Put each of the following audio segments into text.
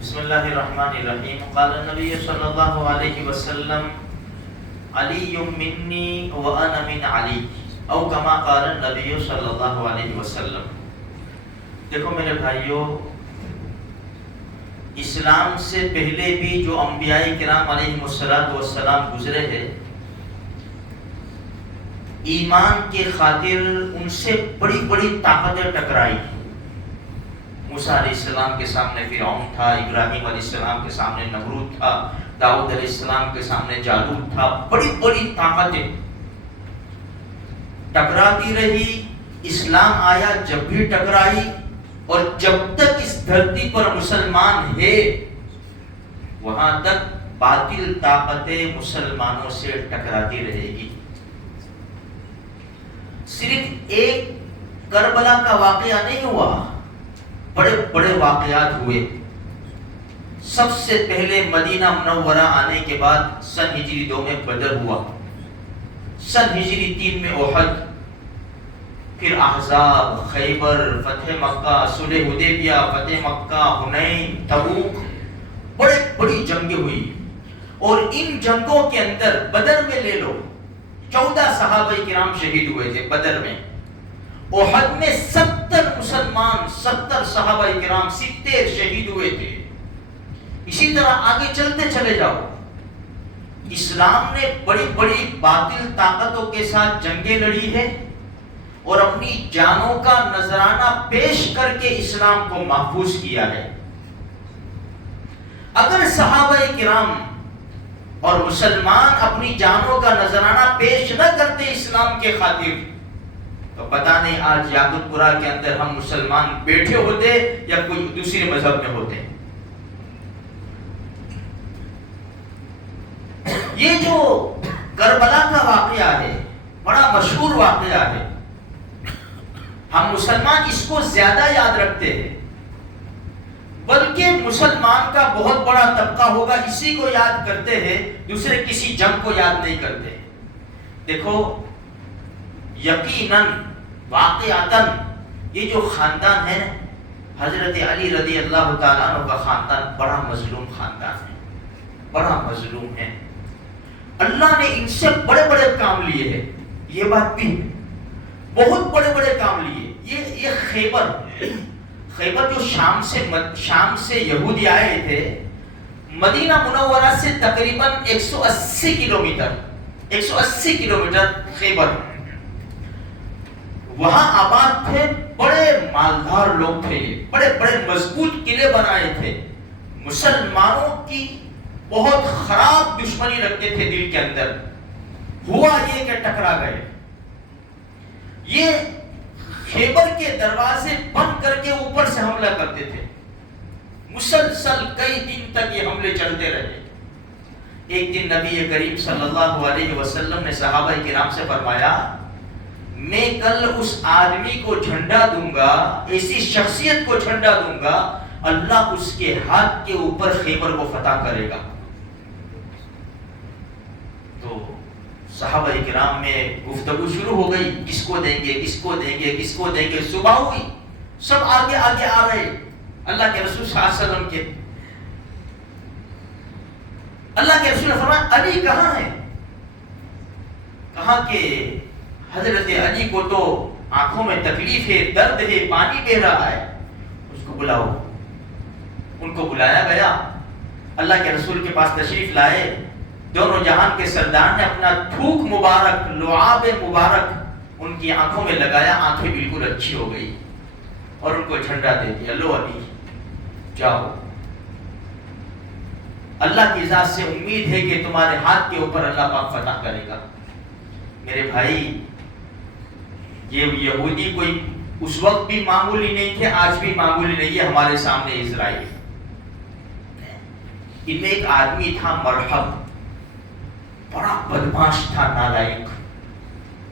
بسم اللہ الرحمن الرحیم. قال النبی صلی اللہ علیہ وسلم علی منی وانا من علی او کما قال النبی صلی اللہ علیہ وسلم. دیکھو میرے بھائیوں، اسلام سے پہلے بھی جو انبیاء کرام علیہ السلام گزرے ہیں، ایمان کے خاطر ان سے بڑی بڑی طاقتیں ٹکرائی. موسیٰ علیہ السلام کے سامنے فرعون تھا، ابراہیم علیہ السلام کے سامنے نمرود تھا، داؤد علیہ السلام کے سامنے جالوت تھا. بڑی بڑی طاقتیں ٹکراتی رہی. اسلام آیا جب بھی ٹکرائی، اور جب تک اس دھرتی پر مسلمان ہے وہاں تک باطل طاقتیں مسلمانوں سے ٹکراتی رہے گی. صرف ایک کربلا کا واقعہ نہیں ہوا، بڑے بڑے واقعات ہوئے. سب سے پہلے مدینہ منورہ آنے کے بعد سن ہجری 2 میں بدر ہوا، سن ہجری 3 میں احد، پھر احزاب، خیبر، فتح مکہ، صلح حدیبیہ، فتح مکہ، حنین، تبوک. بڑے بڑی جنگیں ہوئی. اور ان جنگوں کے اندر بدر میں لے لو 14 صحابہ کرام شہید ہوئے تھے بدر میں. احد میں 70 مسلمان، 70 صحابہ کرام 70 شہید ہوئے تھے. اسی طرح آگے چلتے چلے جاؤ. اسلام نے بڑی بڑی باطل طاقتوں کے ساتھ جنگیں لڑی ہے اور اپنی جانوں کا نذرانہ پیش کر کے اسلام کو محفوظ کیا ہے. اگر صحابہ کرام اور مسلمان اپنی جانوں کا نذرانہ پیش نہ کرتے اسلام کے خاطر، تو پتہ نہیں آج یاقوت پورہ کے اندر ہم مسلمان بیٹھے ہوتے یا کوئی دوسرے مذہب میں ہوتے. یہ جو کربلا کا واقعہ ہے بڑا مشہور واقعہ ہے. ہم مسلمان اس کو زیادہ یاد رکھتے ہیں، بلکہ مسلمان کا بہت بڑا طبقہ ہوگا اسی کو یاد کرتے ہیں، دوسرے کسی جنگ کو یاد نہیں کرتے. دیکھو یقیناً واقعاتاً یہ جو خاندان ہے حضرت علی رضی اللہ تعالیٰ عنہ کا خاندان بڑا مظلوم خاندان ہے، بڑا مظلوم ہے. اللہ نے ان سے بڑے بڑے کام لیے ہیں، یہ بات بھی ہے، بہت بڑے بڑے کام لیے. یہ خیبر جو شام سے یہودی آئے تھے، مدینہ منورہ سے تقریباً 180 کلومیٹر خیبر، وہاں آباد تھے. بڑے مالدار لوگ تھے، بڑے بڑے مضبوط قلعے بنائے تھے. مسلمانوں کی بہت خراب دشمنی رکھتے تھے دل کے اندر. ہوا یہ کہ ٹکرا گئے. یہ خیبر کے دروازے بند کر کے اوپر سے حملہ کرتے تھے. مسلسل کئی دن تک یہ حملے چلتے رہے. ایک دن نبی کریم صلی اللہ علیہ وسلم نے صحابہ کرام سے فرمایا، میں کل اس آدمی کو جھنڈا دوں گا، ایسی شخصیت کو جھنڈا دوں گا، اللہ اس کے ہاتھ کے اوپر خیبر کو فتح کرے گا. تو صحابہ کرام میں گفتگو شروع ہو گئی، کس کو دیں گے، کس کو دیں گے، کس کو دیں گے. صبح ہوئی، سب آگے آگے آ رہے اللہ کے رسول صلی اللہ علیہ وسلم کے. اللہ کے رسول نے فرمایا علی کہاں ہے؟ کہا کہ حضرت علی کو تو آنکھوں میں تکلیف ہے، درد ہے، پانی بہ رہا ہے، اس کو بلاؤ. ان کو بلایا گیا، اللہ کے رسول کے پاس تشریف لائے. دونوں جہان کے سردار نے اپنا تھوک مبارک، لعاب مبارک ان کی آنکھوں میں لگایا. آنکھیں بالکل اچھی ہو گئی اور ان کو جھنڈا دے دیا، لو علی جاؤ، اللہ کی ذات سے امید ہے کہ تمہارے ہاتھ کے اوپر اللہ پاک فتح کرے گا. میرے بھائی، یہ یہودی کوئی اس وقت بھی معمولی نہیں تھے، آج بھی معمولی نہیں ہے. ہمارے سامنے اسرائیل، ان میں ایک آدمی تھا مرحب، بڑا بدماش تھا، نالائق،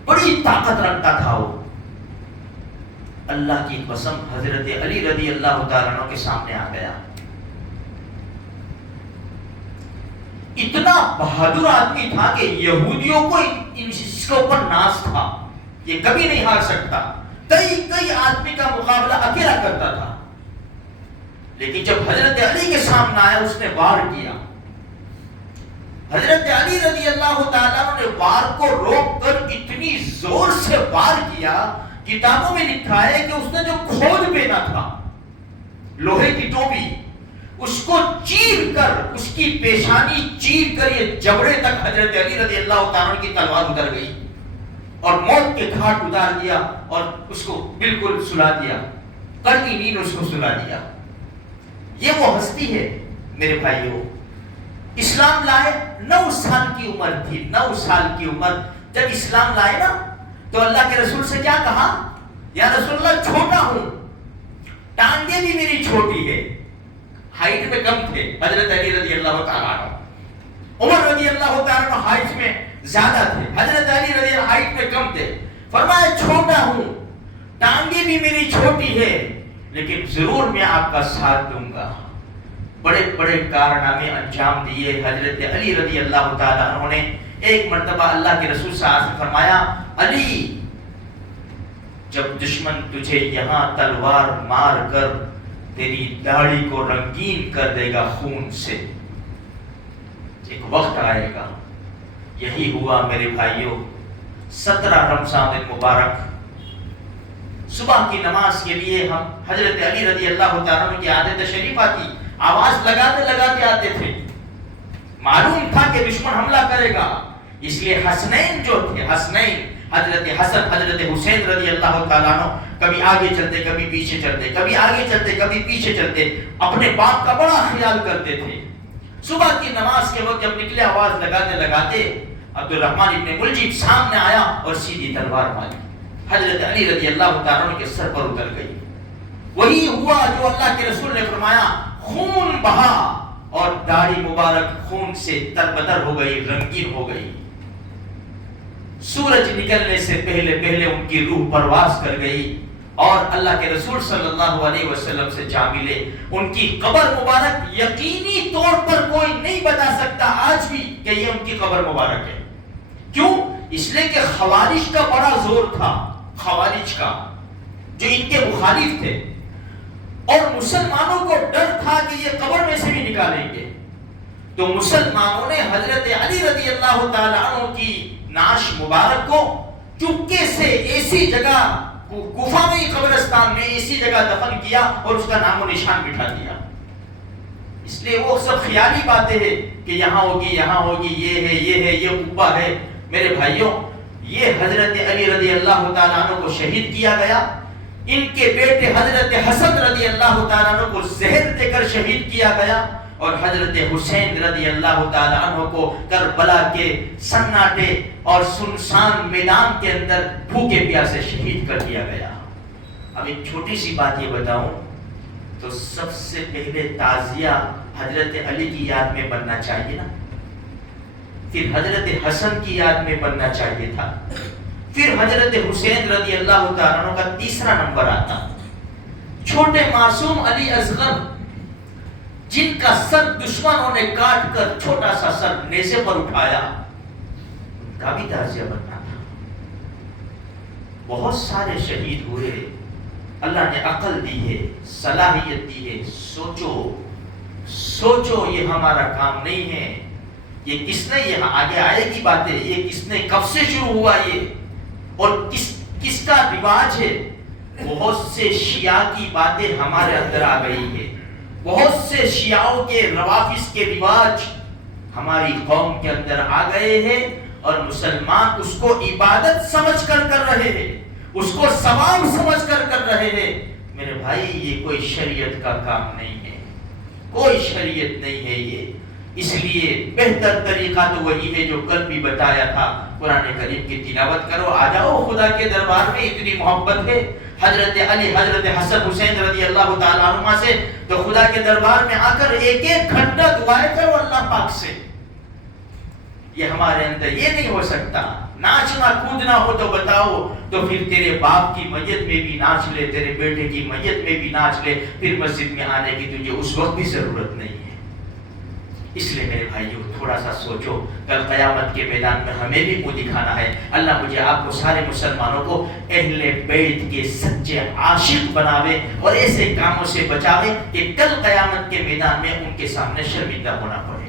بڑی طاقت رکھتا تھا. وہ اللہ کی قسم حضرت علی رضی اللہ تعالیٰ عنہ کے سامنے آ گیا. اتنا بہادر آدمی تھا کہ یہودیوں کو اس کے اوپر ناز تھا، یہ کبھی نہیں ہار سکتا. کئی آدمی کا مقابلہ اکیلا کرتا تھا. لیکن جب حضرت علی کے سامنے سامنے آیا، اس نے وار کیا. حضرت علی رضی اللہ تعالیٰ عنہ نے وار کو روک کر اتنی زور سے وار کیا، کتابوں میں لکھا ہے کہ اس نے جو کھود پہنا تھا لوہے کی ٹوپی، اس کو چیر کر، اس کی پیشانی چیر کر یہ جبڑے تک حضرت علی رضی اللہ تعالیٰ عنہ کی تلوار اتر گئی اور موت کے گھاٹ اتار دیا اور اس کو بالکل سلا دیا، کڑوی نیند اس کو سلا دیا. یہ وہ ہستی ہے میرے بھائیوں. اسلام لائے 9 سال کی عمر تھی، 9 سال کی عمر جب اسلام لائے نا تو اللہ کے رسول سے کیا کہا؟ یا رسول اللہ چھوٹا ہوں، ٹانگیں بھی میری چھوٹی ہے. ہائٹ میں کم تھے حضرت علی رضی اللہ تعالیٰ عنہ، عمر رضی اللہ تعالیٰ عنہ ہائٹ میں زیادہ تھے، حضرت علی رضی اللہ ہائٹ میں کم تھے. فرمایا چھوٹا ہوں، ٹانگیں بھی میری چھوٹی ہے، لیکن ضرور میں آپ کا ساتھ دوں گا. بڑے بڑے کارنامے انجام دیے حضرت علی رضی اللہ تعالیٰ عنہ نے. ایک مرتبہ اللہ کے رسول صلی اللہ علیہ وسلم نے فرمایا، علی جب دشمن تجھے یہاں تلوار مار کر تیری داڑھی کو رنگین کر دے گا خون سے، ایک وقت آئے گا. یہی ہوا میرے بھائیوں. 17 رمضان المبارک صبح کی نماز کے لیے ہم حضرت علی رضی اللہ تعالیٰ عنہ کی عادت شریفہ تھی، آواز لگاتے لگاتے آتے تھے. معلوم تھا کہ دشمن حملہ کرے گا، اس لیے حسنین جو تھے، حسنین حضرت حسن حضرت حسین رضی اللہ تعالیٰ عنہ کبھی آگے چلتے کبھی پیچھے چلتے، کبھی آگے چلتے کبھی پیچھے چلتے، اپنے باپ کا بڑا خیال کرتے تھے. صبح کی نماز کے وقت جب نکلے آواز لگاتے لگاتے عبد الرحمن ابن ملجم سامنے آیا اور سیدھی تلوار ماری، حضرت علی رضی اللہ تعالیٰ عنہ کے سر پر اتر گئی. وہی ہوا جو اللہ کے رسول نے فرمایا، خون بہا اور داڑھی مبارک خون سے تربتر ہو گئی، رنگین ہو گئی. سورج نکلنے سے پہلے پہلے ان کی روح پرواز کر گئی اور اللہ کے رسول صلی اللہ علیہ وسلم سے جا ملے. ان کی قبر مبارک یقینی طور پر کوئی نہیں بتا سکتا آج بھی کہ یہ ان کی قبر مبارک ہے. کیوں؟ اس لیے کہ خوارج کا بڑا زور تھا، خوارج کا جو ان کے مخالف تھے، اور مسلمانوں کو ڈر تھا کہ یہ قبر میں سے بھی نکالیں گے. تو مسلمانوں نے حضرت علی رضی اللہ تعالیٰ عنہ کی نعش مبارک کو چپکے سے ایسی جگہ کوفہ میں قبرستان میں ایسی جگہ دفن کیا اور اس کا نام و نشان بٹھا دیا. اس لیے وہ سب خیالی باتیں ہیں کہ یہاں ہوگی یہاں ہوگی، یہ ہے یہ ہے یہ قبہ ہے. میرے بھائیوں، یہ حضرت علی رضی اللہ تعالیٰ عنہ کو شہید کیا گیا. ان کے بیٹے حضرت حسن رضی اللہ تعالیٰ عنہ کو زہر دے کر شہید کیا گیا اور حضرت حسین رضی اللہ تعالیٰ عنہ کو کربلا کے سناٹے اور سنسان میدان کے اندر بھوکے پیاسے شہید کر دیا گیا. اب ایک چھوٹی سی بات یہ بتاؤں تو سب سے پہلے تعزیہ حضرت علی کی یاد میں بننا چاہیے نا، پھر حضرت حسن کی یاد میں بننا چاہیے تھا، پھر حضرت حسین رضی اللہ تعالیٰ عنہ کا تیسرا نمبر آتا. چھوٹے معصوم علی اصغر جن کا سر دشمنوں نے کاٹ کر چھوٹا سا سر نیزے پر اٹھایا، ان کا بھی تعزیہ بننا تھا. بہت سارے شہید ہوئے، اللہ نے عقل دی ہے، صلاحیت دی ہے. سوچو یہ ہمارا کام نہیں ہے. یہ کس نے، یہ آگے آئے گی باتیں، یہ کس نے کب سے شروع ہوا یہ، اور کس کا رواج ہے. بہت سے شیعہ کی باتیں ہمارے اندر آ گئی ہے، بہت سے شیعوں کے روافظ کے رواج ہماری قوم کے اندر آ گئے ہیں اور مسلمان اس کو عبادت سمجھ کر رہے ہیں، اس کو ثواب سمجھ کر رہے ہیں. میرے بھائی، یہ کوئی شریعت کا کام نہیں ہے، کوئی شریعت نہیں ہے یہ. اس لیے بہتر طریقہ تو وہی ہے جو کل بھی بتایا تھا، قرآن کریم کی تلاوت کرو، آ جاؤ خدا کے دربار میں. اتنی محبت ہے حضرت علی حضرت حسن حسین رضی اللہ تعالیٰ عنہ سے، تو خدا کے دربار میں آ کر ایک ایک گھنٹہ دعائیں کرو اللہ پاک سے. یہ ہمارے اندر یہ نہیں ہو سکتا. ناچنا کودنا ہو تو بتاؤ، تو پھر تیرے باپ کی میت میں بھی ناچ لے، تیرے بیٹے کی میت میں بھی ناچ لے، پھر مسجد میں آنے کی تجھے اس وقت بھی ضرورت نہیں ہے. اس لیے میرے بھائیوں تھوڑا سا سوچو، کل قیامت کے میدان میں ہمیں بھی منہ دکھانا ہے. اللہ مجھے آپ کو سارے مسلمانوں کو اہل بیت کے سچے عاشق بناوے اور ایسے کاموں سے بچاوے کہ کل قیامت کے میدان میں ان کے سامنے شرمندہ ہونا پڑے.